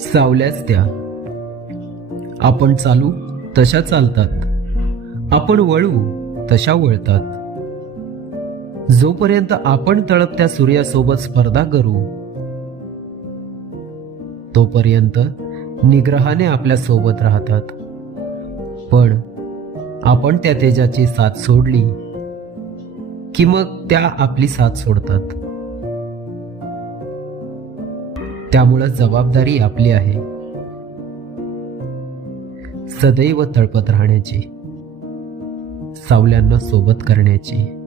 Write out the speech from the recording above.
सावल्याच त्या. आपण चालू तशा चालतात, आपण वळू तशा वळतात. जोपर्यंत आपण तळपत्या सूर्यासोबत स्पर्धा करू, तोपर्यंत निग्रहाने आपल्या सोबत राहतात. पण आपण त्या तेजाची साथ सोडली की मग त्या आपली साथ सोडतात. त्यामुळं जबाबदारी आपली आहे, सदैव तळपत राहण्याची, सावल्यांना सोबत करण्याची.